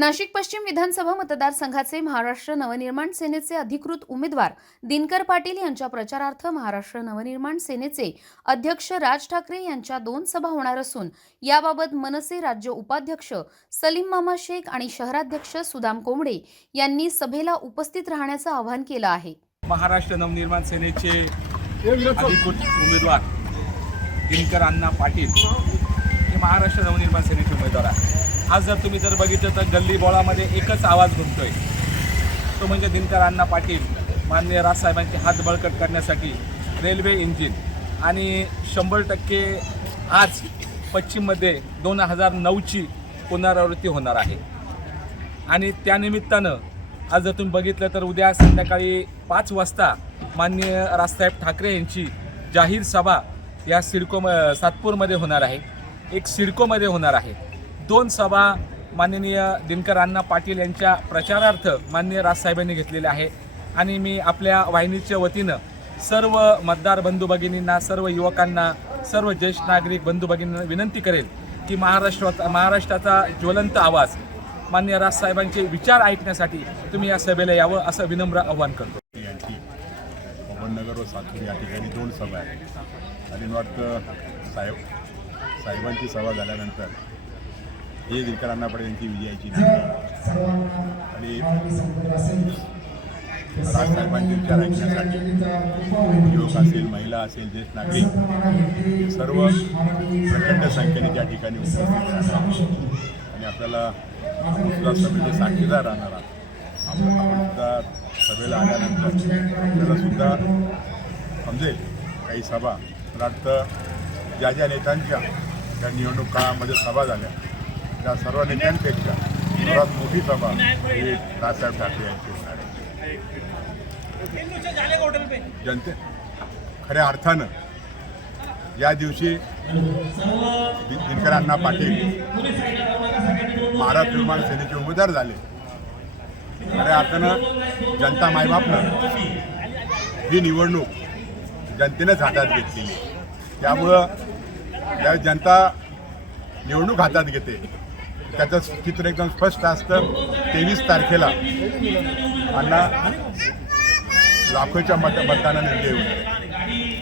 नाशिक पश्चिम विधानसभा मतदारसंघाचे महाराष्ट्र नवनिर्माण सेनेचे अधिकृत उमेदवार दिनकर पाटील यांच्या प्रचारार्थ महाराष्ट्र नवनिर्माण सेनेचे अध्यक्ष राज ठाकरे यांच्या दोन सभा होणार असून याबाबत मनसे राज्य उपाध्यक्ष सलीम मामा शेख आणि शहराध्यक्ष सुदाम कोंबडे यांनी सभेला उपस्थित राहण्याचं आवाहन केलं आहे. महाराष्ट्र नवनिर्माण सेनेचे अधिकृत उमेदवार दिनकर अण्णा पाटील हे महाराष्ट्र नवनिर्माण सेनेचे उमेदवार आहेत. आज जर तुम्ही जर बघितलं तर गल्ली बोळामध्ये एकच आवाज घुमतोय. तो म्हणजे दिनकर अण्णा पाटील माननीय राजसाहेबांचे हात बळकट करण्यासाठी रेल्वे इंजिन. आणि शंभर टक्के आज पश्चिममध्ये दोन हजार नऊची पुनरावृत्ती होणार आहे. आणि त्यानिमित्तानं आज जर तुम्ही बघितलं तर उद्या संध्याकाळी पाच वाजता माननीय राजसाहेब ठाकरे यांची जाहीर सभा या सिडको सातपूरमध्ये होणार आहे. एक सिडकोमध्ये होणार आहे. दोन सभा माननीय दिनकर अण्णा पाटील यांच्या प्रचारार्थ माननीय राजसाहेबांनी घेतलेल्या आहे. आणि मी आपल्या वाहिनीच्या वतीनं सर्व मतदार बंधू भगिनींना सर्व युवकांना सर्व ज्येष्ठ नागरिक बंधू भगिनींना विनंती करेल की महाराष्ट्रात महाराष्ट्राचा ज्वलंत आवाज मान्य राजसाहेबांचे विचार ऐकण्यासाठी तुम्ही या सभेला यावं असं विनम्र आव्हान करतो. अहमदनगर व सातपूर या ठिकाणी दोन सभा आहेत. आणि वाटतं साहेब साहेबांची सभा झाल्यानंतर हे दिनकर अण्णा पाटील यांची विजयाची आणि राजसाहेबांचे विचार ऐकण्यासाठी युवक असेल महिला असेल ज्येष्ठ नागरिक सर्व प्रचंड संख्येने त्या ठिकाणी उपस्थित राहतात आणि आपल्याला सुद्धा सभेचे साक्षीदार राहणार आहात. आपण आपण सुद्धा सभेला आल्यानंतर आपल्याला सुद्धा समजेल काही सभा. मला वाटतं ज्या ज्या नेत्यांच्या त्या निवडणूक काळामध्ये सभा झाल्या त्या सर्व नेत्यांपेक्षा सर्वात मोठी सभा ही राजसाहेब ठाकरे यांची होणार आहे. जनते खऱ्या अर्थानं या दिवशी दिनकर अण्णा पाटील महाराष्ट्र निर्माण सेनेचे उमेदवार झाले. खऱ्या अर्थानं जनता मायबापनं ही निवडणूक जनतेनंच हातात घेतलेली त्यामुळं या जनता निवडणूक हातात घेते त्याचं चित्र एकदम स्पष्ट असतं. तेवीस तारखेला अण्णा लाखोच्या मत मतदानाने विजय